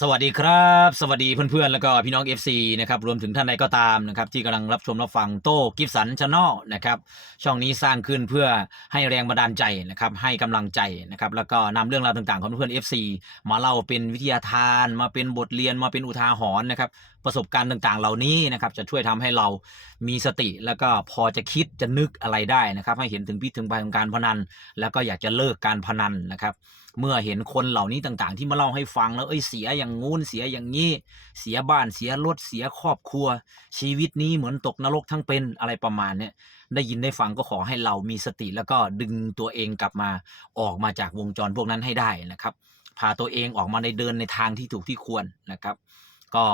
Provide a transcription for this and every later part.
สวัสดีครับ สวัสดีเพื่อนๆ แล้วก็พี่น้อง FC นะครับรวมถึงท่านใดก็ตามนะครับที่กำลังรับชมรับฟังโต้กิฟสันชาแนลนะครับช่องนี้สร้างขึ้นเพื่อให้แรงบันดาลใจนะครับให้กำลังใจนะครับแล้วก็นำเรื่องราวต่างๆ ของเพื่อน FC มาเล่าเป็นวิทยาทาน มาเป็นบทเรียนมาเป็นอุทาหรณ์นะครับประสบการณ์ต่างๆ เหล่านี้นะครับจะช่วยทำให้เรามีสติแล้วก็พอจะคิดจะนึกอะไรได้นะครับให้เห็นถึงพิษถึงภัยของการพนัน แล้วก็อยากจะเลิกการพนันนะครับ เมื่อเห็นคนเหล่านี้ต่างๆ ที่มาเล่าให้ฟังแล้วเอ้ยเสียอย่างงู้นเสียอย่างนี้ เสียบ้านเสียรถเสียครอบครัว ชีวิตนี้เหมือนตกนรกทั้งเป็นอะไรประมาณเนี้ยได้ยินได้ฟังก็ขอให้เรามีสติแล้วก็ดึงตัวเองกลับมาออกมาจากวงจรพวกนั้นให้ได้นะครับพาตัวเองออกมาในเดินในทางที่ถูกที่ควรนะครับ ก็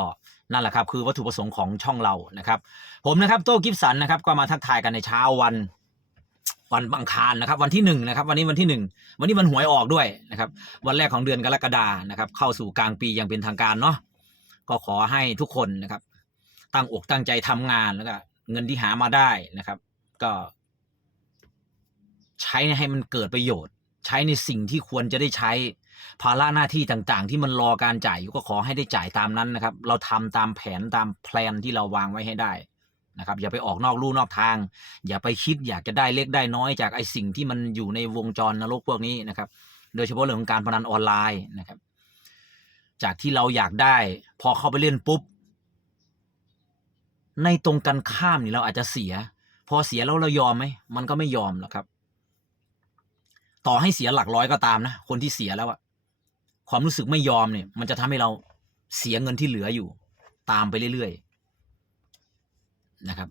นั่นแหละครับคือวัตถุประสงค์ของช่องเรานะครับ ผมนะครับโต้กิฟสันนะครับก็มาทักทายกันในเช้าวัน วันอังคารนะครับ วันที่หนึ่งนะครับ วันนี้วันที่หนึ่งวันนี้วันหวยออกด้วยนะครับ วันแรกของเดือนกรกฎานะครับ เข้าสู่กลางปีอย่างเป็นทางการเนาะก็ขอให้ทุกคนนะครับ ตั้งอกตั้งใจทำงานแล้วก็เงินที่หามาได้นะครับ ก็ ใช้ให้มันเกิดประโยชน์ ใช้ในสิ่งที่ควรจะได้ใช้ภาระหน้าที่ต่างๆ ที่มันรอการจ่ายอยู่ก็ขอให้ได้จ่ายตามนั้นนะครับ เราทำตามแผนตามแพลนที่เราวางไว้ให้ได้ นะครับอย่าไปออกนอกลู่นอกทาง อย่าไปคิดอยากจะได้เล็กได้น้อยจากไอ้สิ่งที่มันอยู่ในวงจรนรกพวกนี้นะครับ โดยเฉพาะเรื่องของการพนันออนไลน์นะครับ จากที่เราอยากได้ พอเข้าไปเล่นปุ๊บ ในตรงกันข้ามนี่เราอาจจะเสีย พอเสียแล้วเรายอมไหมมันก็ไม่ยอมหรอกครับ ต่อให้เสียหลักร้อยก็ตามนะคนที่เสียแล้วอะความรู้สึกไม่ยอมเนี่ย มันจะทำให้เราเสียเงินที่เหลืออยู่ ตามไปเรื่อยๆ นะครับ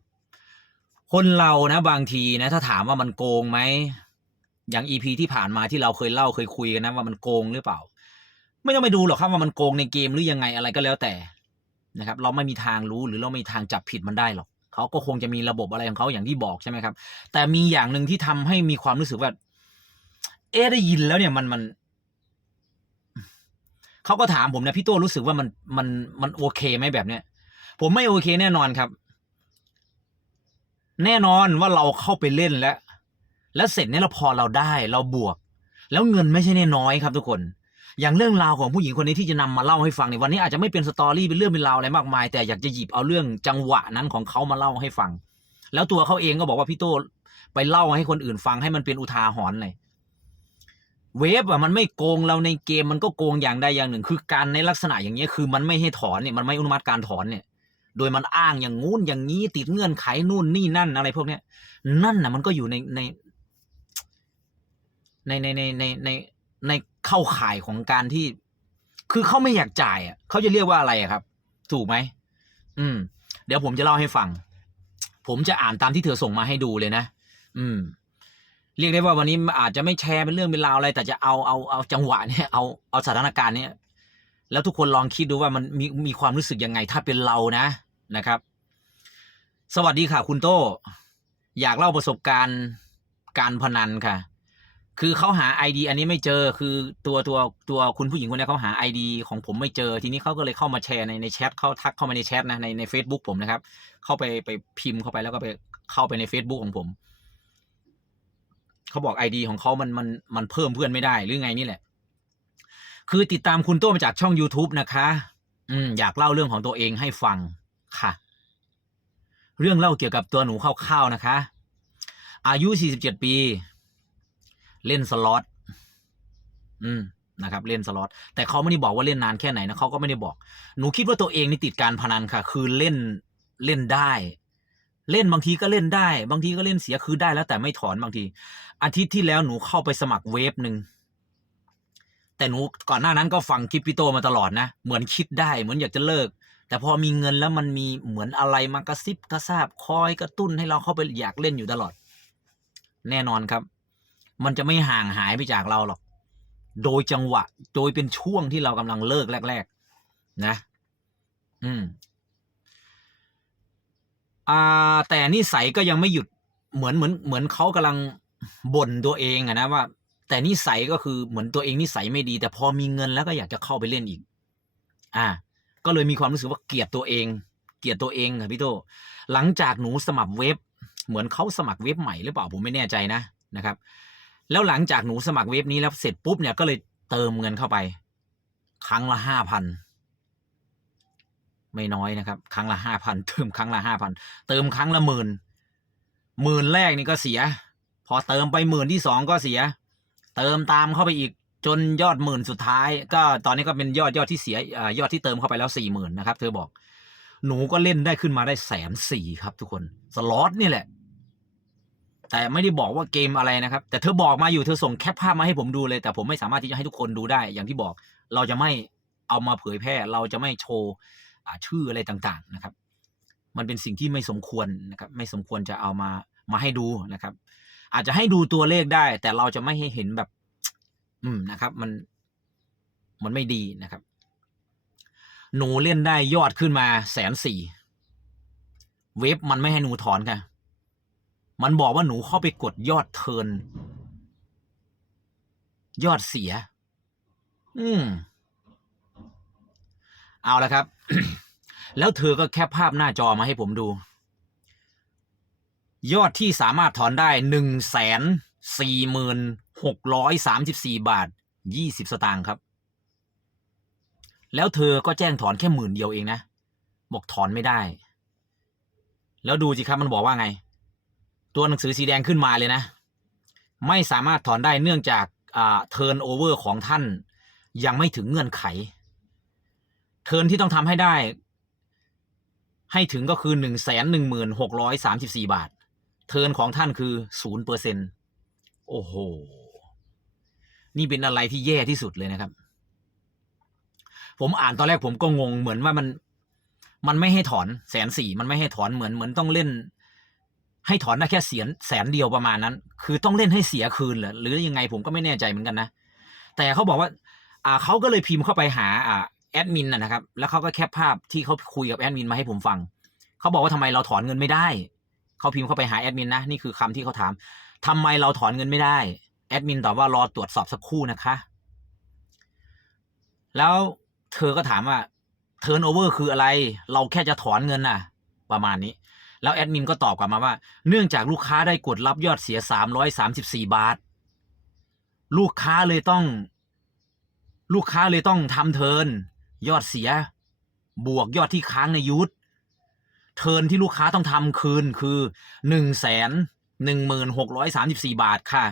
คนเรานะบางทีนะถ้าถามว่ามันโกงไหมอย่างอีพีที่ผ่านมาที่เราเคยเล่าเคยคุยกันนะว่ามันโกงหรือเปล่า ไม่ต้องไปดูหรอกครับว่ามันโกงในเกมหรือยังไงอะไรก็แล้วแต่นะครับ เราไม่มีทางรู้หรือเราไม่มีทางจับผิดมันได้หรอกเขาก็คงจะมีระบบอะไรของเขาอย่างที่บอกใช่ไหมครับ แต่มีอย่างหนึ่งที่ทำให้มีความรู้สึกว่า เอ๊ได้ยินแล้วเนี่ยมันมันเขาก็ถามผมนะพี่โต้รู้สึกว่ามันมันมันโอเคไหมแบบเนี้ยผมไม่โอเคแน่นอนครับ แน่นอนว่าเราเข้าไปเล่นแล้ว แล้วเสร็จเนี่ยเราพอเราได้เราบวก แล้วเงินไม่ใช่น้อยครับทุกคน อย่างเรื่องราวของผู้หญิงคนนี้ที่จะนำมาเล่าให้ฟังในวันนี้อาจจะไม่เป็นสตอรี่เป็นเรื่องเป็นราวอะไรมากมาย แต่อยากจะหยิบเอาเรื่องจังหวะนั้นของเขามาเล่าให้ฟัง แล้วตัวเขาเองก็บอกว่าพี่โต้ไปเล่าให้คนอื่นฟังให้มันเป็นอุทาหรณ์เลยเวฟอะมันไม่โกงเราในเกมมันก็โกงอย่างใดอย่างหนึ่ง คือการในลักษณะอย่างเงี้ยคือมันไม่ให้ถอนเนี่ยมันไม่อนุมัติการถอนเนี่ย โดยมันอ้างอย่างงู้นอย่างนี้ติดเงื่อนไขนู่นนี่นั่นอะไรพวกเนี้ย นั่นน่ะมันก็อยู่ในในในในในในในในเข้าข่ายของการที่ คือเขาไม่อยากจ่ายอะเขาจะเรียกว่าอะไรครับ ถูกไหมอืม เดี๋ยวผมจะเล่าให้ฟัง ผมจะอ่านตามที่เธอส่งมาให้ดูเลยนะอืม เรียกได้ว่าวันนี้อาจจะไม่แชร์เป็นเรื่องเป็นราวอะไร แต่จะเอาเอาเอาจังหวะเนี่ยเอาเอาสถานการณ์เนี้ยแล้วทุกคนลองคิดดูว่ามันมีมีความรู้สึกยังไง ถ้าเป็นเรานะ นะครับ สวัสดีค่ะคุณโต้ อยากเล่าประสบการณ์การพนันค่ะ คือเขาหาไอดีอันนี้ไม่เจอคือตัวตัวตัวคุณผู้หญิงคนนี้เขาหาไอดีของผมไม่เจอ ทีนี้เขาก็เลยเข้ามาแชร์ในในแชทเขาทักเข้ามาในแชทนะในในเฟซบุ๊กผมนะครับ เข้าไปไปพิมพ์เข้าไปแล้วก็ไปเข้าไปใน Facebook ของผมเขาบอกไอดีของเขามันมันมันเพิ่มเพื่อนไม่ได้หรือไงนี่แหละ คือติดตามคุณโต้มาจากช่อง YouTube นะคะ อืมอยากเล่าเรื่องของตัวเองให้ฟัง ค่ะ เรื่องเล่าเกี่ยวกับตัวหนูคร่าวๆนะคะ อายุ 47 ปี เล่นสล็อตอืมนะครับ เล่นสล็อตแต่เขาไม่ได้บอกว่าเล่นนานแค่ไหนนะเขาก็ไม่ได้บอก หนูคิดว่าตัวเองนี่ติดการพนันค่ะ คือเล่นเล่นได้ เล่นบางทีก็เล่นได้ บางทีก็เล่นเสียคือได้แล้วแต่ไม่ถอนบางที อาทิตย์ที่แล้วหนูเข้าไปสมัครเวฟหนึ่งแต่หนูก่อนหน้านั้นก็ฟังคลิปพี่โตมาตลอดนะ เหมือนคิดได้ เหมือนอยากจะเลิก แต่พอมีเงินแล้วมันมีเหมือนอะไรมากระซิบกระซาบคอยกระตุ้นให้เราเข้าไปอยากเล่นอยู่ตลอด แน่นอนครับ มันจะไม่ห่างหายไปจากเราหรอก โดยจังหวะ โดยเป็นช่วงที่เรากำลังเลิกแรก ๆ นะ อืมอ่าแต่นิสัยก็ยังไม่หยุดเหมือนเหมือนเหมือนเขากำลังบ่นตัวเองอะนะว่า แต่นิสัยก็คือเหมือนตัวเองนิสัยไม่ดี แต่พอมีเงินแล้วก็อยากจะเข้าไปเล่นอีก อ่า ก็เลยมีความรู้สึกว่าเกลียดตัวเอง เกลียดตัวเองค่ะพี่โตหลังจากหนูสมัครเว็บ เหมือนเขาสมัครเว็บใหม่หรือเปล่าผมไม่แน่ใจนะนะครับ แล้วหลังจากหนูสมัครเว็บนี้แล้วเสร็จปุ๊บเนี่ยก็เลยเติมเงินเข้าไป ครั้งละห้าพันไม่น้อยนะครับ ครั้งละห้าพันเติมครั้งละห้าพันเติมครั้งละหมื่นหมื่นแรกนี่ก็เสีย พอเติมไปหมื่นที่สองก็เสีย เติมตามเข้าไปอีก จนยอดหมื่นสุดท้าย ก็ตอนนี้ก็เป็นยอดยอดที่เสียอยอดที่เติมเข้าไปแล้วสี่หมื่นนะครับ เธอบอก หนูก็เล่นได้ขึ้นมาได้แสนสี่ครับ ทุกคนสล็อตนี่แหละ แต่ไม่ได้บอกว่าเกมอะไรนะครับ แต่เธอบอกมาอยู่เธอส่งแคปภาพมาให้ผมดูเลย แต่ผมไม่สามารถที่จะให้ทุกคนดูได้ อย่างที่บอก เราจะไม่เอามาเผยแพร่ เราจะไม่โชว์ชื่ออะไรต่างๆนะครับ มันเป็นสิ่งที่ไม่สมควรนะครับ ไม่สมควรจะเอามามาให้ดูนะครับ อาจจะให้ดูตัวเลขได้ แต่เราจะไม่ให้เห็นแบบ อืมนะครับ มัน มันไม่ดีนะครับ หนูเล่นได้ยอดขึ้นมาแสนสี่เว็บมันไม่ให้หนูถอนค่ะ มันบอกว่าหนูเข้าไปกดยอดเทิน ยอดเสีย อืม เอาละครับ แล้วเธอก็แคปภาพหน้าจอมาให้ผมดู ยอดที่สามารถถอนได้หนึ่งแสนสี่หมื่น หกร้อยสามสิบสี่บาทยี่สิบสตางค์ครับ แล้วเธอก็แจ้งถอนแค่หมื่นเดียวเองนะบอกถอนไม่ได้ แล้วดูสิครับมันบอกว่าไง ตัวหนังสือสีแดงขึ้นมาเลยนะ ไม่สามารถถอนได้เนื่องจากอ่าเทิร์นโอเวอร์ของท่านยังไม่ถึงเงื่อนไข เทิร์นที่ต้องทำให้ได้ ให้ถึงก็คือหนึ่งแสนหนึ่งหมื่นหกร้อยสามสิบสี่บาท เทิร์นของท่านคือศูนย์เปอร์เซ็นโอ้โห นี่เป็นอะไรที่แย่ที่สุดเลยนะครับ ผมอ่านตอนแรกผมก็งงเหมือนว่ามัน มันไม่ให้ถอนแสนสี่มันไม่ให้ถอนเหมือนเหมือนต้องเล่น ให้ถอนได้แค่เสียนแสนเดียวประมาณนั้น คือต้องเล่นให้เสียคืนเหรอหรือยังไงผมก็ไม่แน่ใจเหมือนกันนะแต่เขาบอกว่า อ่าเขาก็เลยพิมพ์เข้าไปหาอ่าแอดมินนะครับ แล้วเขาก็แคปภาพที่เขาคุยกับแอดมินมาให้ผมฟังเขาบอกว่าทำไมเราถอนเงินไม่ได้เขาพิมพ์เข้าไปหาแอดมินนะนี่คือคำที่เขาถามทำไมเราถอนเงินไม่ได้ แอดมินตอบว่ารอตรวจสอบสักครู่นะคะ แล้วเธอก็ถามว่าเทิร์นโอเวอร์คืออะไร เราแค่จะถอนเงินน่ะ ประมาณนี้ แล้วแอดมินก็ตอบกลับมาว่า เนื่องจากลูกค้าได้กดรับยอดเสีย 334 บาท ลูกค้าเลยต้อง ลูกค้าเลยต้องทำเทิร์นยอดเสีย บวกยอดที่ค้างในยุทธเทิร์นที่ลูกค้าต้องทำคืนคือหนึ่งแสนหนึ่งหมื่นหกร้อยสามสิบสี่บาทค่ะ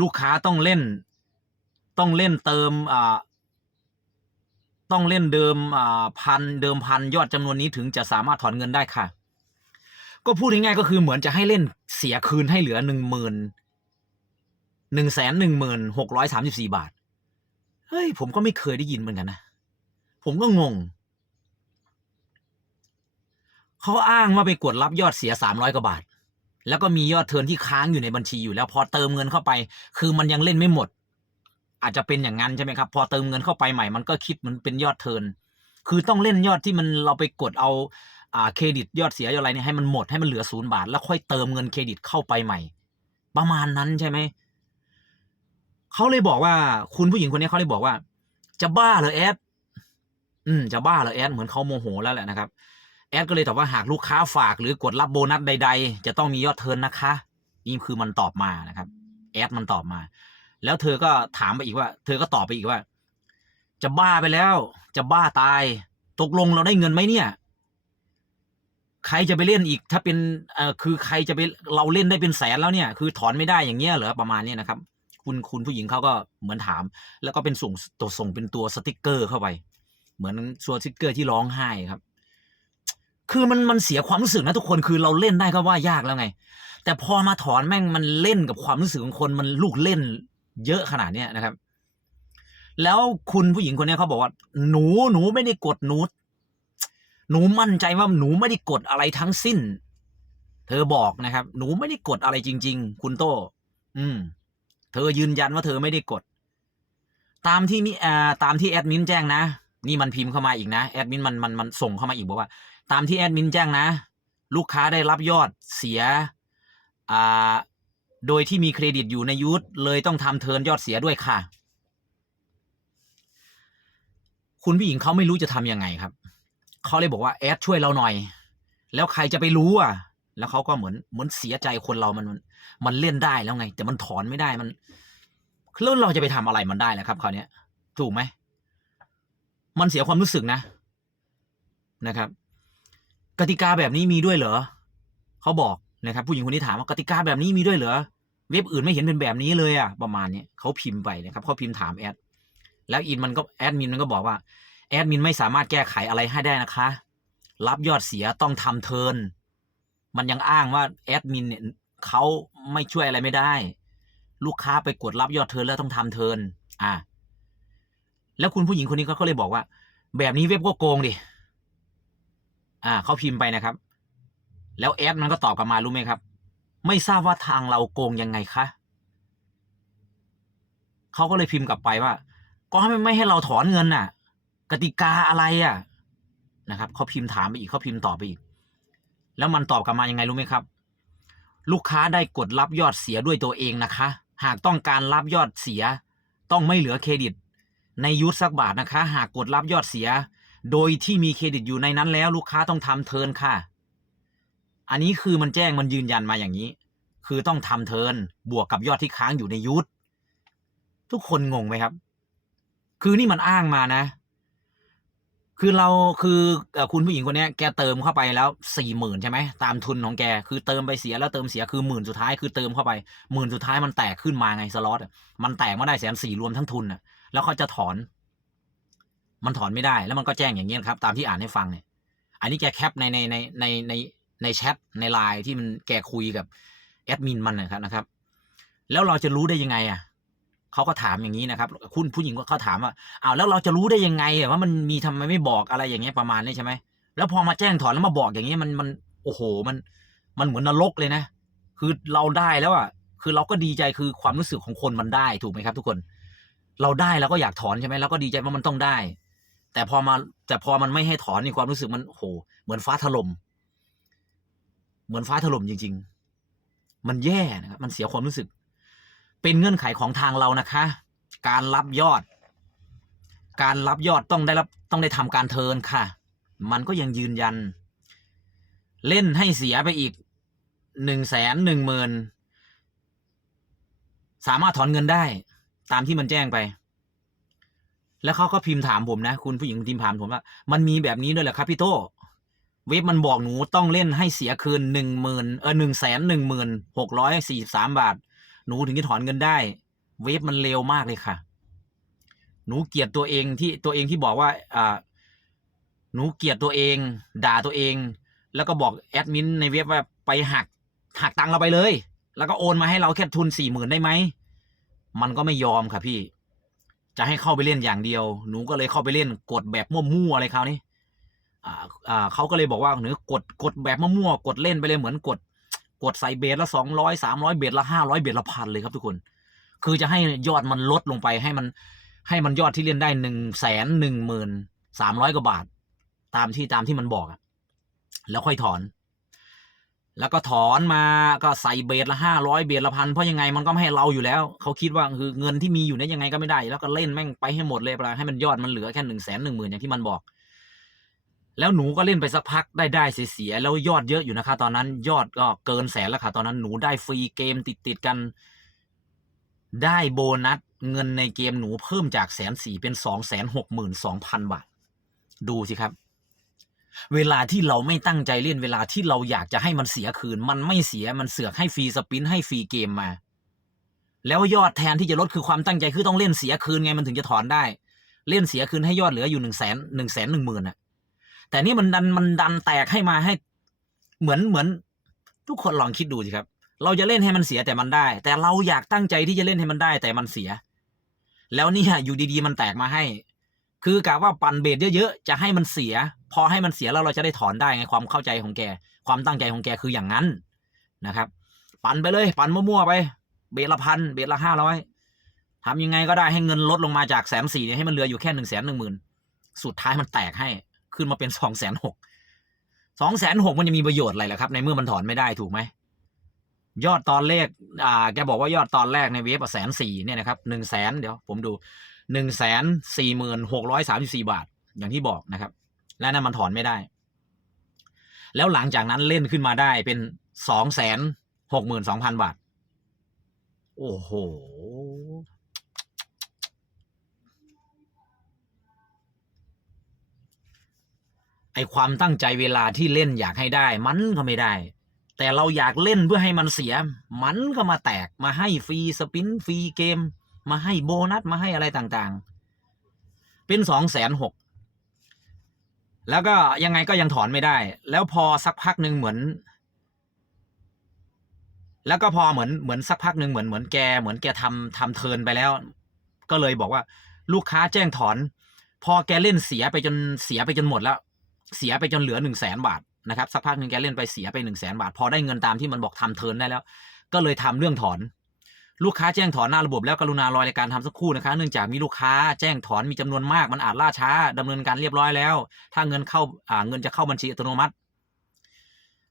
ลูกค้าต้องเล่น ต้องเล่นเติมอ่าต้องเล่นเดิมอ่าพันเดิมพันยอดจำนวนนี้ถึงจะสามารถถอนเงินได้ค่ะ ก็พูดง่ายๆก็คือเหมือนจะให้เล่นเสียคืนให้เหลือหนึ่งหมื่นหนึ่งแสนหนึ่งหมื่นหกร้อยสามสิบสี่บาท เฮ้ย ผมก็ไม่เคยได้ยินเหมือนกันนะ ผมก็งง เขาอ้างว่าไปกดรับยอดเสียสามร้อยกว่าบาท แล้วก็มียอดเทินที่ค้างอยู่ในบัญชีอยู่แล้วพอเติมเงินเข้าไป คือมันยังเล่นไม่หมด อาจจะเป็นอย่างนั้นใช่ไหมครับ พอเติมเงินเข้าไปใหม่ มันก็คิดมันเป็นยอดเทิน คือต้องเล่นยอดที่มันเราไปกดเอาอ่าเครดิตยอดเสียยอดอะไรเนี่ยให้มันหมดให้มันเหลือศูนย์บาท แล้วค่อยเติมเงินเครดิตเข้าไปใหม่ ประมาณนั้นใช่ไหมเขาเลยบอกว่า คุณผู้หญิงคนนี้เขาเลยบอกว่า จะบ้าเหรอแอดอืมจะบ้าเหรอแอดเหมือนเขาโมโหแล้วแหละนะครับ แอดก็เลยตอบว่าหากลูกค้าฝากหรือกดรับโบนัสใด ๆ จะต้องมียอดเทินนะคะ นี่คือมันตอบมานะครับ แอดมันตอบมา แล้วเธอก็ถามไปอีกว่า เธอก็ตอบไปอีกว่า จะบ้าไปแล้ว จะบ้าตาย ตกลงเราได้เงินไหมเนี่ย ใครจะไปเล่นอีก ถ้าเป็นเอ่อคือใครจะไปเราเล่นได้เป็นแสนแล้วเนี่ย คือถอนไม่ได้อย่างเงี้ยเหรอประมาณนี้นะครับ คุณคุณผู้หญิงเขาก็เหมือนถาม แล้วก็เป็นส่งตัวส่งเป็นตัวสติกเกอร์เข้าไป เหมือนตัวสติกเกอร์ที่ร้องไห้ครับ คือมันมันเสียความรู้สึกนะทุกคนคือเราเล่นได้ก็ว่ายากแล้วไง แต่พอมาถอนแม่งมันเล่นกับความรู้สึกของคนมันลูกเล่น เยอะขนาดเนี้ยนะครับ แล้วคุณผู้หญิงคนนี้เขาบอกว่า หนูหนูไม่ได้กดหนู หนูมั่นใจว่าหนูไม่ได้กดอะไรทั้งสิ้น เธอบอกนะครับ หนูไม่ได้กดอะไรจริง ๆ คุณโตอืม เธอยืนยันว่าเธอไม่ได้กด ตามที่มีอ่าตามที่แอดมินแจ้งนะนี่มันพิมพ์เข้ามาอีกนะแอดมินมันมันมันส่งเข้ามาอีกบอกว่า ตามที่แอดมินแจ้งนะ ลูกค้าได้รับยอดเสียโดยที่มีเครดิตอยู่ในยูทเลยต้องทำเทิร์นยอดเสียด้วยค่ะ คุณผู้หญิงเขาไม่รู้จะทำยังไงครับเขาเลยบอกว่าแอดช่วยเราหน่อย แล้วใครจะไปรู้อะ แล้วเขาก็เหมือนเหมือนเสียใจคนเรามันมันเล่นได้แล้วไง แต่มันถอนไม่ได้มันแล้วเราจะไปทำอะไรมันได้แล่ะครับคราวนี้ถูกไหม มันเสียความรู้สึกนะนะครับ กติกาแบบนี้มีด้วยเหรอเขาบอกนะครับ ผู้หญิงคนนี้ถามว่ากติกาแบบนี้มีด้วยเหรอเว็บอื่นไม่เห็นเป็นแบบนี้เลยอะประมาณนี้เขาพิมพ์ไปนะครับเขาพิมพ์ถามแอดแล้วอินมันก็แอดมินมันก็บอกว่าแอดมินไม่สามารถแก้ไขอะไรให้ได้นะคะ รับยอดเสียต้องทำเทินมันยังอ้างว่าแอดมินเนี่ยเขาไม่ช่วยอะไรไม่ได้ ลูกค้าไปกดรับยอดเทินแล้วต้องทำเทินอ่าแล้วคุณผู้หญิงคนนี้เขาก็เลยบอกว่า แบบนี้เว็บก็โกงดิ อ่าเขาพิมพ์ไปนะครับ แล้วแอดมันก็ตอบกลับมารู้ไหมครับ ไม่ทราบว่าทางเราโกงยังไงคะเขาก็เลยพิมพ์กลับไปว่า ก็ไม่ไม่ให้เราถอนเงินน่ะ กติกาอะไรอะนะครับเขาพิมพ์ถามไปอีกเขาพิมพ์ตอบไปอีก แล้วมันตอบกลับมายังไงรู้ไหมครับ ลูกค้าได้กดรับยอดเสียด้วยตัวเองนะคะ หากต้องการรับยอดเสีย ต้องไม่เหลือเครดิต ในยูทสักบาทนะคะ หากกดรับยอดเสีย โดยที่มีเครดิตอยู่ในนั้นแล้วลูกค้าต้องทำเทินค่ะ อันนี้คือมันแจ้งมันยืนยันมาอย่างนี้ คือต้องทำเทินบวกกับยอดที่ค้างอยู่ในยูทธทุกคนงงไหมครับ คือนี่มันอ้างมานะ คือเราคือคุณผู้หญิงคนนี้แกเติมเข้าไปแล้วสี่หมื่นใช่ไหมตามทุนของแกคือเติมไปเสียแล้วเติมเสียคือหมื่นสุดท้ายคือเติมเข้าไปหมื่นสุดท้ายมันแตกขึ้นมาไงสล็อตอะมันแตกมาได้แสนสี่รวมทั้งทุนอะ แล้วเขาจะถอน มันถอนไม่ได้แล้วมันก็แจ้งอย่างนี้ยครับ ตามที่อ่านให้ฟังเนี่ย อันนี้แกแคปในในในในในในแชทในไลน์ที่มันแกคุยกับแอดมินมันนะครับนะครับ แล้วเราจะรู้ได้ยังไงอะเขาก็ถามอย่างนี้นะครับคุณผู้หญิงก็เขาถามว่าอ้าวแล้วเราจะรู้ได้ยังไงอะว่ามันมีทำไมไม่บอกอะไรอย่างเงี้ยประมาณนี้ใช่ไหมแล้วพอมาแจ้งถอนแล้วมาบอกอย่างเงี้ยมันมันโอ้โหมัน มันเหมือนนรกเลยนะ คือเราได้แล้วอะคือเราก็ดีใจคือความรู้สึกของคนมันได้ถูกไหมครับ ทุกคน เราได้เราก็อยากถอนใช่ไหมเราก็ดีใจว่ามันต้องได้ แต่พอมาแต่พอมันไม่ให้ถอนนี่ความรู้สึกมันโอ้โห เหมือนฟ้าถล่มเหมือนฟ้าถล่มจริง ๆ มันแย่นะครับมันเสียความรู้สึก เป็นเงื่อนไขของทางเรานะคะ การรับยอด การรับยอดต้องได้รับต้องได้ทำการเทิร์นค่ะ มันก็ยังยืนยัน เล่นให้เสียไปอีกหนึ่งแสนหนึ่งหมื่นสามารถถอนเงินได้ ตามที่มันแจ้งไป แล้วเขาก็พิมพ์ถามผมนะ คุณผู้หญิงพิมพ์ถามผมว่า มันมีแบบนี้ด้วยเหรอครับพี่โตเว็บมันบอกหนูต้องเล่นให้เสียคืนหนึ่งหมื่นเออหนึ่งแสนหนึ่งหมื่นหกร้อยสี่สามบาท หนูถึงจะถอนเงินได้ เว็บมันเร็วมากเลยค่ะ หนูเกลียดตัวเองที่ตัวเองที่บอกว่าอ่าหนูเกลียดตัวเอง ด่าตัวเอง แล้วก็บอกแอดมินในเว็บว่าไปหักหักตังเราไปเลย แล้วก็โอนมาให้เราแค่ทุนสี่หมื่นได้ไหมมันก็ไม่ยอมค่ะพี่ จะให้เข้าไปเล่นอย่างเดียว หนูก็เลยเข้าไปเล่นกดแบบมั่วๆอะไรคราวนี้อ่าอ่าเขาก็เลยบอกว่าหนูกดกดแบบมั่วๆกดเล่นไปเลยเหมือนกด กดใส่เบสละสองร้อยสามร้อยเบสละห้าร้อยเบสละพันเลยครับทุกคน คือจะให้ยอดมันลดลงไปให้มันให้มันยอดที่เล่นได้หนึ่งแสนหนึ่งหมื่นสามร้อยกว่าบาท ตามที่ตามที่มันบอกอะแล้วค่อยถอน แล้วก็ถอนมาก็ใส่เบสละห้าร้อยเบสละพันเพราะยังไงมันก็ไม่ให้เราอยู่แล้วเขาคิดว่าคือเงินที่มีอยู่เนี่ยยังไงก็ไม่ได้ แล้วก็เล่นแม่งไปให้หมดเลยปะให้มันยอดมันเหลือแค่หนึ่งแสนหนึ่งหมื่นอย่างที่มันบอก แล้วหนูก็เล่นไปสักพักได้ได้เสียแล้วยอดเยอะอยู่นะคะ ตอนนั้นยอดก็เกินแสนแล้วค่ะ ตอนนั้นหนูได้ฟรีเกมติดติดๆกัน ได้โบนัสเงินในเกมหนูเพิ่มจากแสนสี่เป็นสองแสนหกหมื่นสองพันบาทดูสิครับ เวลาที่เราไม่ตั้งใจเล่นเวลาที่เราอยากจะให้มันเสียคืน มันไม่เสียมันเสือกให้ฟรีสปินให้ฟรีเกมมา แล้วยอดแทนที่จะลดคือความตั้งใจคือต้องเล่นเสียคืนไงมันถึงจะถอนได้ เล่นเสียคืนให้ยอดเหลืออยู่หนึ่งแสนหนึ่งแสนหนึ่งหมื่นอะแต่นี่มันดันมันดันแตกให้มาให้ เหมือนเหมือน ทุกคนลองคิดดูสิครับ เราจะเล่นให้มันเสียแต่มันได้ แต่เราอยากตั้งใจที่จะเล่นให้มันได้แต่มันเสีย แล้วเนี่ยอยู่ดีๆ มันแตกมาให้ คือกะว่าปั่นเบสเยอะๆจะให้มันเสีย พอให้มันเสียแล้วเราจะได้ถอนได้ไงความเข้าใจของแก ความตั้งใจของแกคืออย่างนั้นนะครับ ปั่นไปเลย ปั่นมั่วๆไป เบสละพันเบสละห้าร้อยทำยังไงก็ได้ให้เงินลดลงมาจากแสนสี่เนี่ยให้มันเหลืออยู่แค่หนึ่งแสนหนึ่งหมื่นสุดท้ายมันแตกให้ขึ้นมาเป็นสองแสนหกสองแสนหกมันจะมีประโยชน์อะไรล่ะครับ ในเมื่อมันถอนไม่ได้ถูกไหมยอดตอนแรกอ่า แกบอกว่ายอดตอนแรกในเว็บแสนสี่เนี่ยนะครับหนึ่งแสนเดี๋ยวผมดูหนึ่งแสนสี่หมื่นหกร้อยสามสิบสี่บาท อย่างที่บอกนะครับ และนั่นมันถอนไม่ได้ แล้วหลังจากนั้นเล่นขึ้นมาได้เป็นสองแสนหกหมื่นสองพันบาท โอ้โหไออความตั้งใจเวลาที่เล่นอยากให้ได้ มันก็ไม่ได้ แต่เราอยากเล่นเพื่อให้มันเสีย มันก็มาแตกมาให้ฟรีสปินฟรีเกม มาให้โบนัสมาให้อะไรต่างๆ เป็นสองแสนหก แล้วก็ยังไงก็ยังถอนไม่ได้ แล้วพอสักพักหนึ่งเหมือน แล้วก็พอเหมือนเหมือนสักพักหนึ่งเหมือนเหมือนแกเหมือนแกทำทำเทินไปแล้ว ก็เลยบอกว่า ลูกค้าแจ้งถอน พอแกเล่นเสียไปจนเสียไปจนหมดแล้ว เสียไปจนเหลือหนึ่งแสนบาทนะครับสักพักหนึ่งแกเล่นไปเสียไปหนึ่งแสนบาท พอได้เงินตามที่มันบอกทำเทินได้แล้ว ก็เลยทำเรื่องถอน ลูกค้าแจ้งถอนหน้าระบบแล้วกรุณารอรายการทำสักครู่นะคะ เนื่องจากมีลูกค้าแจ้งถอนมีจำนวนมากมันอาจล่าช้าดำเนินการเรียบร้อยแล้ว ถ้าเงินเข้าอ่าเงินจะเข้าบัญชีอัตโนมัติ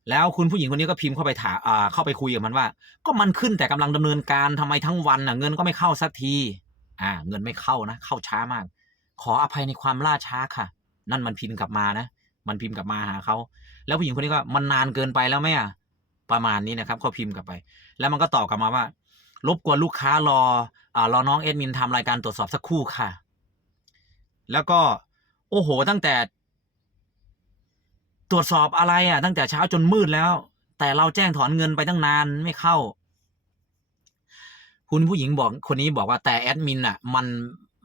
แล้วคุณผู้หญิงคนนี้ก็พิมพ์เข้าไปถามอ่าเข้าไปคุยกับมันว่า ก็มันขึ้นแต่กำลังดำเนินการทำไมทั้งวันน่ะเงินก็ไม่เข้าสักที อ่า เงินไม่เข้านะ เข้าช้ามาก ขออภัยในความล่าช้าค่ะ นั่นมันพิมพ์กลับมานะ มันพิมพ์กลับมาหาเขาแล้วผู้หญิงคนนี้ก็มันนานเกินไปแล้วไหมอะประมาณนี้นะครับเขาพิมพ์กลับไป แล้วมันก็ตอบกลับมาว่า รบกวนลูกค้ารออรอน้องเอดมินทำรายการตรวจสอบสักครู่ค่ะ แล้วก็ โอ้โห ตั้งแต่ ตรวจสอบอะไรอะ ตั้งแต่เช้าจนมืดแล้ว แต่เราแจ้งถอนเงินไปตั้งนานไม่เข้า คุณผู้หญิงบอกคนนี้บอกว่าแต่แอดมินอะ มัน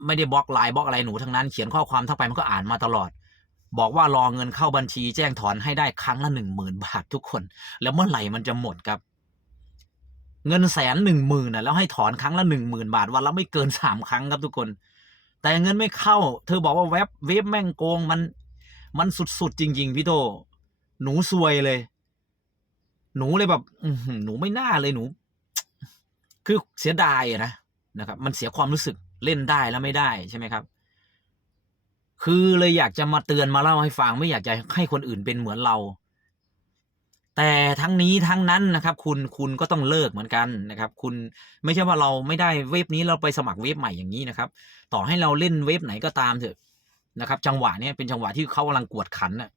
ไม่ได้บล็อกไลน์บล็อกอะไรหนูทั้งนั้นเขียนข้อความทั้งไปมันก็อ่านมาตลอด บอกว่ารอเงินเข้าบัญชีแจ้งถอนให้ได้ครั้งละหนึ่งหมื่นบาททุกคน แล้วเมื่อไหร่มันจะหมดครับ เงินแสนหนึ่งหมื่นน่ะแล้วให้ถอนครั้งละหนึ่งหมื่นบาทวันละไม่เกินสามครั้งครับทุกคน แต่เงินไม่เข้า เธอบอกว่าเว็บเว็บแม่งโกงมัน มันสุดๆจริง ๆ พี่โต หนูซวยเลย หนูเลยแบบหนูไม่น่าเลยหนู คือเสียดายนะนะครับ มันเสียความรู้สึกเล่นได้แล้วไม่ได้ใช่ไหมครับ คือเลยอยากจะมาเตือนมาเล่าให้ฟังไม่อยากจะให้คนอื่นเป็นเหมือนเรา แต่ทั้งนี้ทั้งนั้นนะครับ คุณคุณก็ต้องเลิกเหมือนกันนะครับ คุณไม่ใช่ว่าเราไม่ได้เว็บนี้เราไปสมัครเว็บใหม่อย่างนี้นะครับ ต่อให้เราเล่นเว็บไหนก็ตามเถอะนะครับ จังหวะนี้เป็นจังหวะที่เขากำลังกวดขันน่ะ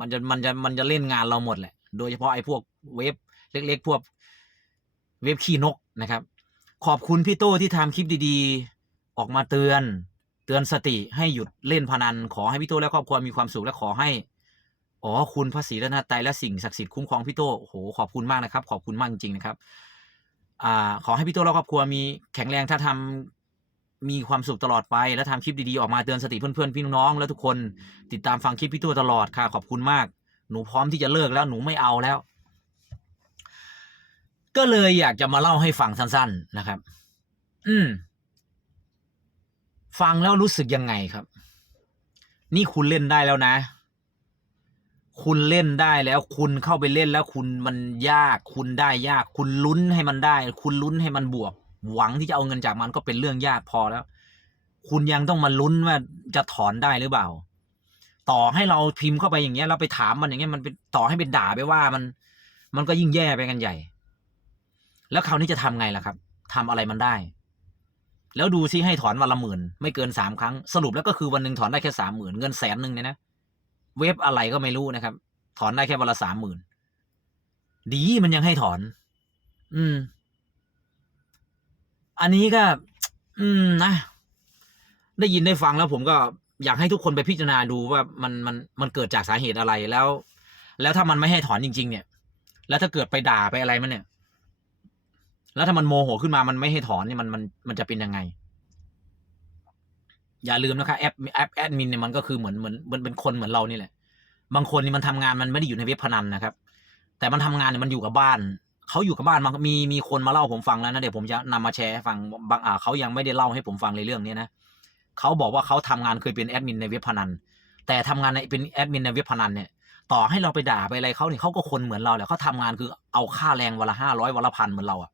มันจะมันจะมันจะเล่นงานเราหมดแหละ โดยเฉพาะไอ้พวกเว็บเล็กๆพวกเว็บขี้นกนะครับ ขอบคุณพี่โต้ที่ทำคลิปดีๆ ออกมาเตือน เตือนสติให้หยุดเล่นพนัน ขอให้พี่โต้และครอบครัวมีความสุขและขอให้ อ๋อคุณพระศรีรัตนตรัยและสิ่งศักดิ์สิทธิ์คุ้มครองพี่โตโอ้โหขอบคุณมากนะครับ ขอบคุณมากจริงๆนะครับอ่าขอให้พี่โตและครอบครัวมีแข็งแรงถ้าทำมีความสุขตลอดไป และทำคลิปดีๆ ออกมาเตือนสติเพื่อนๆพี่น้องๆและทุกคนติดตามฟังคลิปพี่โต้ตลอดค่ะ ขอบคุณมาก หนูพร้อมที่จะเลิกแล้วหนูไม่เอาแล้ว ก็เลยอยากจะมาเล่าให้ฟังสั้น ๆนะครับ อืม ฟังแล้วรู้สึกยังไงครับ นี่คุณเล่นได้แล้วนะ คุณเล่นได้แล้วคุณเข้าไปเล่นแล้วคุณมันยาก คุณได้ยาก คุณลุ้นให้มันได้ คุณลุ้นให้มันบวก หวังที่จะเอาเงินจากมันก็เป็นเรื่องยากพอแล้ว คุณยังต้องมาลุ้นว่าจะถอนได้หรือเปล่า ต่อให้เราพิมพ์เข้าไปอย่างเงี้ย เราไปถามมันอย่างเงี้ยมันเป็นต่อให้เป็นด่าไปว่ามัน มันก็ยิ่งแย่ไปกันใหญ่ แล้วคราวนี้จะทำไงล่ะครับทำอะไรมันได้ แล้วดูซิให้ถอนวันละหมื่นไม่เกินสามครั้งสรุปแล้วก็คือวันหนึ่งถอนได้แค่สามหมื่นเงินแสนหนึ่งเนี่ยนะ เว็บอะไรก็ไม่รู้นะครับ ถอนได้แค่วันละสามหมื่นดีมันยังให้ถอน อืม อันนี้ก็ อืมนะ ได้ยินได้ฟังแล้วผมก็อยากให้ทุกคนไปพิจารณาดูว่ามันมันมันเกิดจากสาเหตุอะไรแล้ว แล้วถ้ามันไม่ให้ถอนจริง ๆ เนี่ย แล้วถ้าเกิดไปด่าไปอะไรมันเนี่ย แล้วถ้ามันโมโหขึ้นมามันไม่ให้ถอนเนี่ยมันมันมันจะเป็นยังไง อย่าลืมนะครับแอปแอปแอดมินเนี่ยมันก็คือเหมือนเหมือนมันเป็นคนเหมือนเรานี่แหละ บางคนนี่มันทำงานมันไม่ได้อยู่ในเว็บพนันนะครับ แต่มันทำงานเนี่ยมันอยู่กับบ้านเขาอยู่กับบ้านมันมีมีคนมาเล่าผมฟังแล้วนะเดี๋ยวผมจะนำมาแชร์ให้ฟังบางอ่าเขายังไม่ได้เล่าให้ผมฟังในเรื่องนี้นะเขาบอกว่าเขาทำงานเคยเป็นแอดมินในเว็บพนัน แต่ทำงานในเป็นแอดมินในเว็บพนันเนี่ยต่อให้เราไปด่าไปอะไรเขาเนี่ยเขาก็คนเหมือนเราแหละเขาทำงานคือเอาค่าแรงวันละห้าร้อยวันละพันเหมือนเราอะ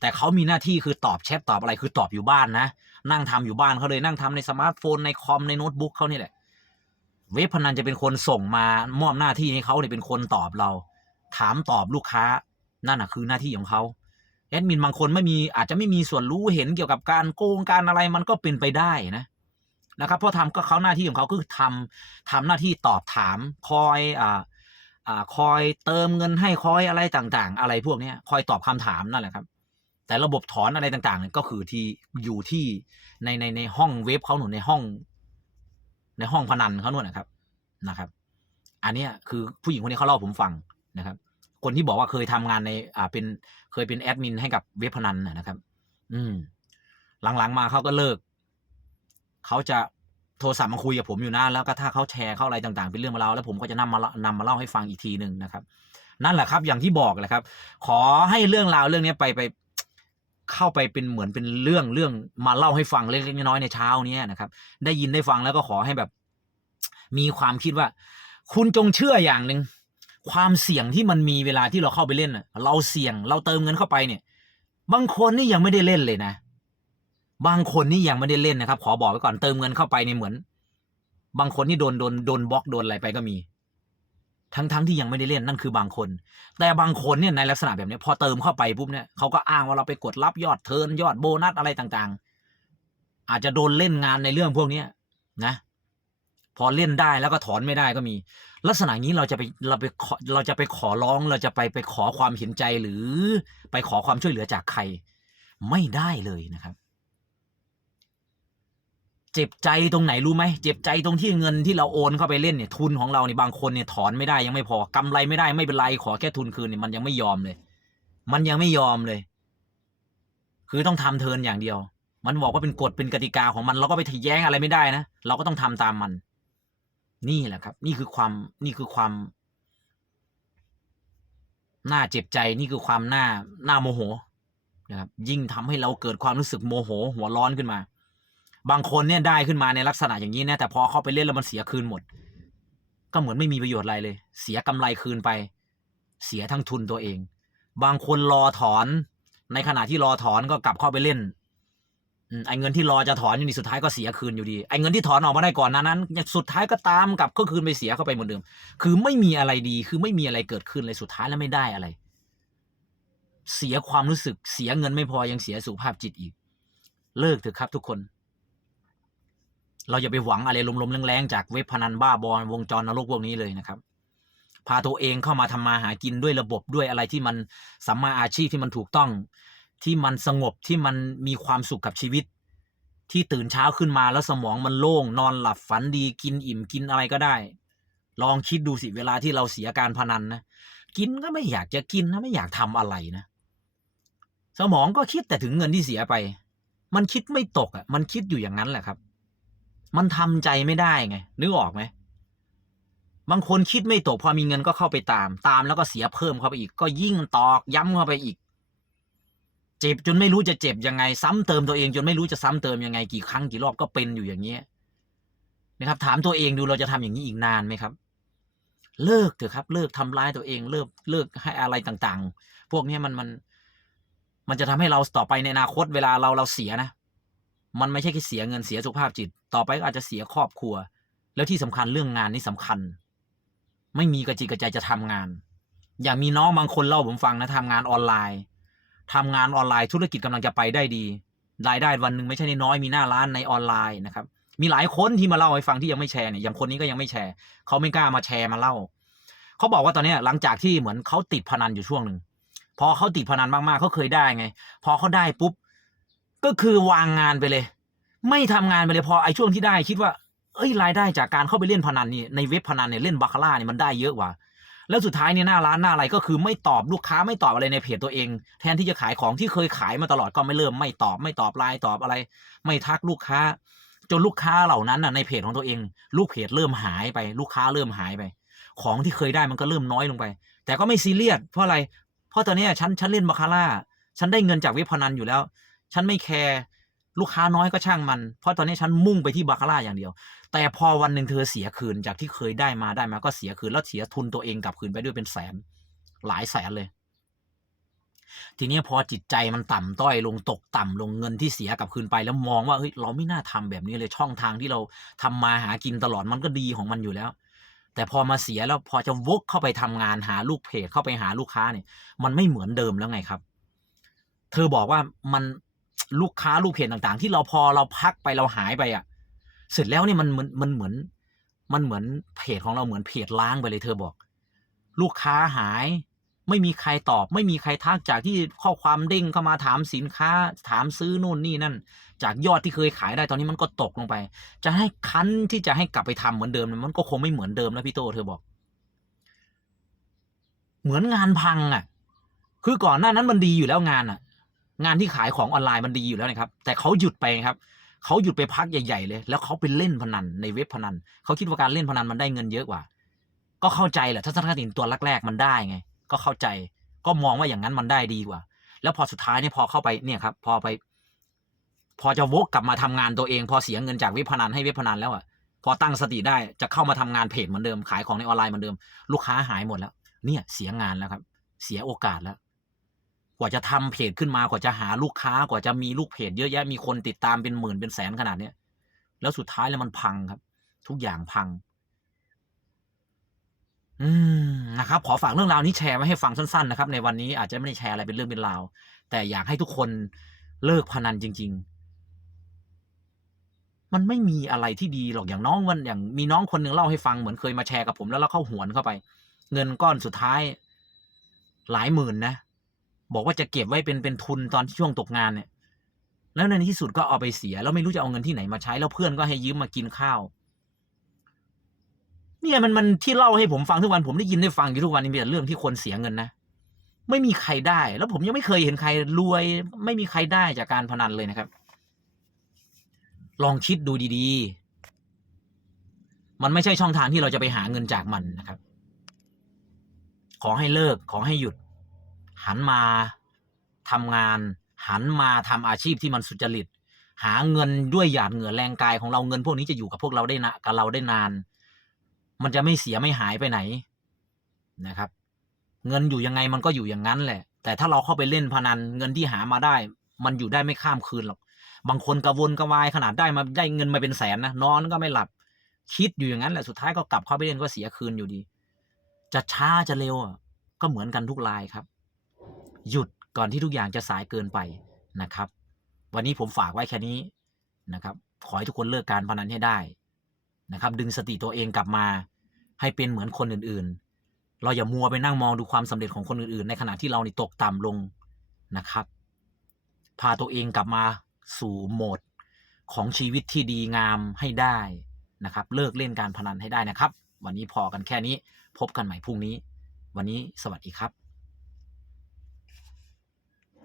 แต่เขามีหน้าที่คือตอบแชทตอบอะไรคือตอบอยู่บ้านนะ นั่งทำอยู่บ้านเขาเลยนั่งทำในสมาร์ทโฟนในคอมในโน้ตบุ๊กเขานี่แหละ เว็บพนันจะเป็นคนส่งมามอบหน้าที่ให้เขาเนี่ยเป็นคนตอบเรา ถามตอบลูกค้านั่นน่ะคือหน้าที่ของเขาแอดมินบางคนไม่มีอาจจะไม่มีส่วนรู้เห็นเกี่ยวกับการโกงการอะไรมันก็เป็นไปได้นะนะครับเพราะทำก็เขาหน้าที่ของเขาคือทำทำหน้าที่ตอบถามคอยอ่าอ่าคอยเติมเงินให้คอยอะไรต่างๆ อะไรพวกเนี้ยคอยตอบคำถามนั่นแหละครับ แต่ระบบถอนอะไรต่างๆเนี่ยก็คือที่อยู่ที่ในในในห้องเว็บเขาหนุนในห้อง ในห้องพนันเขาหนุนนะครับนะครับ อันนี้คือผู้หญิงคนนี้เขาเล่าผมฟังนะครับ คนที่บอกว่าเคยทำงานใน อ่าเป็นเคยเป็นแอดมินให้กับเว็บพนันนะครับ อืม หลังๆมาเขาก็เลิกเขาจะโทรศัพท์มาคุยกับผมอยู่นะแล้วก็ถ้าเขาแชร์เข้าอะไรต่างๆเป็นเรื่องมาเล่าแล้วผมก็จะนำมาเล่านมาเล่าให้ฟังอีกทีหนึ่งนะครับ นั่นแหละครับ อย่างที่บอกแหละครับ ขอให้เรื่องราวเรื่องนี้ไปไป เข้าไปเป็นเหมือนเป็นเรื่องเรื่องมาเล่าให้ฟังเล็กๆน้อยๆในเช้าเนี้นะครับ ได้ยินได้ฟังแล้วก็ขอให้แบบ มีความคิดว่า คุณจงเชื่ออย่างหนึ่งความเสี่ยงที่มันมีเวลาที่เราเข้าไปเล่นเราเสี่ยงเราเติมเงินเข้าไปเนี่ย บางคนนี่ยังไม่ได้เล่นเลยนะ บางคนนี่ยังไม่ได้เล่นนะครับ ขอบอกไว้ก่อนเติมเงินเข้าไปนี่เหมือน บางคนนี่โดนโดนโดนบล็อกโดนอะไรไปก็มี ทั้งทั้งที่ยังไม่ได้เล่นนั่นคือบางคน แต่บางคนเนี่ยในลักษณะแบบนี้พอเติมเข้าไปปุ๊บเนี่ยเขาก็อ้างว่าเราไปกดรับยอดเทิร์นยอดโบนัสอะไรต่างๆ อาจจะโดนเล่นงานในเรื่องพวกเนี้นะ พอเล่นได้แล้วก็ถอนไม่ได้ก็มี ลักษณะนี้เราจะไปเราไปขอเราจะไปขอร้องเราจะไปไปขอความเห็นใจหรือไปขอความช่วยเหลือจากใครไม่ได้เลยนะครับ เจ็บใจตรงไหนรู้ไหมเจ็บใจตรงที่เงินที่เราโอนเข้าไปเล่นเนี่ยทุนของเราเนี่ยบางคนเนี่ยถอนไม่ได้ยังไม่พอกำไรไม่ได้ไม่เป็นไรขอแค่ทุนคืนเนี่ยมันยังไม่ยอมเลย มันยังไม่ยอมเลย คือต้องทำเทินอย่างเดียว มันบอกว่าเป็นกฎเป็นกติกาของมันเราก็ไปทะแย้งอะไรไม่ได้นะเราก็ต้องทำตามมัน นี่แหละครับ นี่คือความนี่คือความน่าเจ็บใจนี่คือความน่าน่าโมโหนะครับยิ่งทำให้เราเกิดความรู้สึกโมโห หัวร้อนขึ้นมา บางคนเนี่ยได้ขึ้นมาในลักษณะอย่างนี้นะแต่พอเข้าไปเล่นแล้วมันเสียคืนหมด ก็เหมือนไม่มีประโยชน์อะไรเลย เสียกำไรคืนไป เสียทั้งทุนตัวเอง บางคนรอถอน ในขณะที่รอถอนก็กลับเข้าไปเล่นอืมไอ้เงินที่รอจะถอนอยู่นี่สุดท้ายก็เสียคืนอยู่ดีไอ้เงินที่ถอนออกมาได้ก่อนหนนั้นสุดท้ายก็ตามกลับก็คืนไปเสียเข้าไปเหมือนเดิม คือไม่มีอะไรดีคือไม่มีอะไรเกิดขึ้นเลยสุดท้ายแล้วไม่ได้อะไร เสียความรู้สึกเสียเงินไม่พอยังเสียสุขภาพจิตอีก เลิกเถอะครับทุกคน เราอย่าไปหวังอะไรลมๆแรงๆจากเว็บพนันบ้าบอลวงจรนรกพวกนี้เลยนะครับ พาตัวเองเข้ามาทำมาหากินด้วยระบบด้วยอะไรที่มันสัมมาอาชีพที่มันถูกต้อง ที่มันสงบที่มันมีความสุขกับชีวิต ที่ตื่นเช้าขึ้นมาแล้วสมองมันโล่ง นอนหลับฝันดีกินอิ่มกินอะไรก็ได้ ลองคิดดูสิเวลาที่เราเสียการพนันนะกินก็ไม่อยากจะกินนะไม่อยากทำอะไรนะสมองก็คิดแต่ถึงเงินที่เสียไป มันคิดไม่ตกอะ มันคิดอยู่อย่างนั้นแหละครับ มันทำใจไม่ได้ไง นึกออกไหมบางคนคิดไม่ตกพอมีเงินก็เข้าไปตาม ตามแล้วก็เสียเพิ่มเข้าไปอีก ก็ยิ่งตอกย้ำเข้าไปอีก เจ็บจนไม่รู้จะเจ็บยังไง ซ้ำเติมตัวเองจนไม่รู้จะซ้ำเติมยังไงกี่ครั้งกี่รอบก็เป็นอยู่อย่างเงี้ยนะครับ ถามตัวเองดูเราจะทำอย่างนี้อีกนานไหมครับ เลิกเถอะครับ เลิกทำร้ายตัวเอง เลิกเลิกให้อะไรต่างๆ พวกนี้มันมัน มันจะทำให้เราต่อไปในอนาคตเวลาเราเราเสียนะ มันไม่ใช่แค่เสียเงินเสียสุขภาพจิต ต่อไปก็อาจจะเสียครอบครัว แล้วที่สำคัญเรื่องงานนี่สำคัญ ไม่มีกระจิกกระใจจะทำงาน อย่างมีน้องบางคนเล่าผมฟังนะทำงานออนไลน์ทำงานออนไลน์ธุรกิจกำลังจะไปได้ดี รายได้วันหนึ่งไม่ใช่น้อยมีหน้าร้านในออนไลน์นะครับ มีหลายคนที่มาเล่าให้ฟังที่ยังไม่แชร์เนี่ยอย่างคนนี้ก็ยังไม่แชร์เขาไม่กล้ามาแชร์มาเล่าเขาบอกว่าตอนนี้หลังจากที่เหมือนเขาติดพนันอยู่ช่วงหนึ่งพอเขาติดพนันมากๆเขาเคยได้ไง พอเขาได้ปุ๊บ ก็คือวางงานไปเลย ไม่ทำงานไปเลยพอไอ้ช่วงที่ได้คิดว่า เอ้ยรายได้จากการเข้าไปเล่นพนันนี่ในเว็บพนันเนี่ยเล่นบาคาร่าเนี่ยมันได้เยอะกว่า แล้วสุดท้ายเนี่ยหน้าร้านหน้าอะไรก็คือไม่ตอบลูกค้าไม่ตอบอะไรในเพจตัวเอง แทนที่จะขายของที่เคยขายมาตลอดก็ไม่เริ่มไม่ตอบไม่ตอบไลน์ตอบอะไร ไม่ทักลูกค้า จนลูกค้าเหล่านั้นน่ะในเพจของตัวเอง ลูกเพจเริ่มหายไป ลูกค้าเริ่มหายไป ของที่เคยได้มันก็เริ่มน้อยลงไป แต่ก็ไม่ซีเรียสเพราะอะไร เพราะตอนนี้ฉันฉันเล่นบาคาร่าฉันได้เงินจากเว็บพนันอยู่แล้ว ฉันไม่แคร์ลูกค้าน้อยก็ช่างมัน เพราะตอนนี้ฉันมุ่งไปที่บาคาร่าอย่างเดียว แต่พอวันหนึ่งเธอเสียคืนจากที่เคยได้มาได้มาก็เสียคืนแล้วเสียทุนตัวเองกลับคืนไปด้วยเป็นแสน หลายแสนเลย ทีนี้พอจิตใจมันต่ำต้อยลงตกต่ำลงเงินที่เสียกลับคืนไปแล้วมองว่าเฮ้ยเราไม่น่าทำแบบนี้เลยช่องทางที่เราทำมาหากินตลอดมันก็ดีของมันอยู่แล้ว แต่พอมาเสียแล้วพอจะวกเข้าไปทำงานหาลูกเพจเข้าไปหาลูกค้าเนี่ย มันไม่เหมือนเดิมแล้วไงครับ เธอบอกว่ามัน ลูกค้าลูกเพจต่างๆ ที่เราพอเราพักไปเราหายไปอะ เสร็จแล้วเนี่ยมันมันมันเหมือน มันเหมือนเพจของเราเหมือนเพจล้างไปเลยเธอบอก ลูกค้าหาย ไม่มีใครตอบ ไม่มีใครทักจากที่ข้อความเด้งเข้ามาถามสินค้า ถามซื้อนู่นนี่นั่น จากยอดที่เคยขายได้ตอนนี้มันก็ตกลงไป จะให้คันที่จะให้กลับไปทำเหมือนเดิม มันก็คงไม่เหมือนเดิมแล้วพี่โตเธอบอก เหมือนงานพังอะ คือก่อนหน้านั้นมันดีอยู่แล้วงานอะ งานที่ขายของออนไลน์มันดีอยู่แล้วนะครับ แต่เขาหยุดไปครับเขาหยุดไปพักใหญ่ๆเลย แล้วเขาไปเล่นพนันในเว็บพนันเขาคิดว่าการเล่นพนันมันได้เงินเยอะกว่า ก็เข้าใจแหละถ้าทัศนคติตัวแรกๆมันได้ไง ก็เข้าใจ ก็มองว่าอย่างนั้นมันได้ดีกว่า แล้วพอสุดท้ายเนี่ยพอเข้าไปเนี่ยครับ พอไป พอจะวกกลับมาทำงานตัวเอง พอเสียเงินจากเว็บพนันให้เว็บพนันแล้วอะพอตั้งสติได้จะเข้ามาทำงานเพจเหมือนเดิมขายของในออนไลน์เหมือนเดิม ลูกค้าหายหมดแล้ว เนี่ยเสียงานแล้วครับ เสียโอกาสแล้ว กว่าจะทำเพจขึ้นมากว่าจะหาลูกค้ากว่าจะมีลูกเพจเยอะแยะมีคนติดตามเป็นหมื่นเป็นแสนขนาดเนี้ยแล้วสุดท้ายแล้วมันพังครับ ทุกอย่างพัง อืมนะครับ ขอฝากเรื่องราวนี้แชร์ไว้ให้ฟังสั้นๆนะครับ ในวันนี้อาจจะไม่ได้แชร์อะไรเป็นเรื่องเป็นราว แต่อยากให้ทุกคนเลิกพนันจริง ๆ มันไม่มีอะไรที่ดีหรอกอย่างน้องวันอย่างมีน้องคนหนึ่งเล่าให้ฟังเหมือนเคยมาแชร์กับผมแล้วแล้วเข้าหวนเข้าไป เงินก้อนสุดท้าย หลายหมื่นนะ บอกว่าจะเก็บไว้เป็นเป็นทุนตอนช่วงตกงานเนี่ย แล้วในที่สุดก็เอาไปเสีย แล้วไม่รู้จะเอาเงินที่ไหนมาใช้ แล้วเพื่อนก็ให้ยืมมากินข้าว เนี่ยมันมันที่เล่าให้ผมฟังทุกวันผมได้ยินได้ฟังอยู่ทุกวันนี้มีแต่เรื่องที่คนเสียเงินนะ ไม่มีใครได้ แล้วผมยังไม่เคยเห็นใครรวย ไม่มีใครได้จากการพนันเลยนะครับ ลองคิดดูดีๆ มันไม่ใช่ช่องทางที่เราจะไปหาเงินจากมันนะครับ ขอให้เลิกขอให้หยุด หันมาทำงาน หันมาทำอาชีพที่มันสุจริต หาเงินด้วยหยาดเหงื่อแรงกายของเราเงินพวกนี้จะอยู่กับพวกเราได้นะกับเราได้นาน มันจะไม่เสียไม่หายไปไหนนะครับ เงินอยู่ยังไงมันก็อยู่อย่างนั้นแหละ แต่ถ้าเราเข้าไปเล่นพนันเงินที่หามาได้ มันอยู่ได้ไม่ข้ามคืนหรอกบางคนกระวนกระวายขนาดได้มาได้เงินมาเป็นแสนนะนอนก็ไม่หลับ คิดอยู่อย่างนั้นแหละสุดท้ายก็กลับเข้าไปเล่นก็เสียคืนอยู่ดี จะช้าจะเร็วก็เหมือนกันทุกรายครับ หยุดก่อนที่ทุกอย่างจะสายเกินไปนะครับ วันนี้ผมฝากไว้แค่นี้นะครับ ขอให้ทุกคนเลิกการพนันให้ได้นะครับ ดึงสติตัวเองกลับมา ให้เป็นเหมือนคนอื่นๆ เราอย่ามัวไปนั่งมองดูความสำเร็จของคนอื่นๆ ในขณะที่เรานี่ตกต่ำลงนะครับ พาตัวเองกลับมาสู่โหมดของชีวิตที่ดีงามให้ได้นะครับ เลิกเล่นการพนันให้ได้นะครับ วันนี้พอกันแค่นี้พบกันใหม่พรุ่งนี้ วันนี้สวัสดีครับ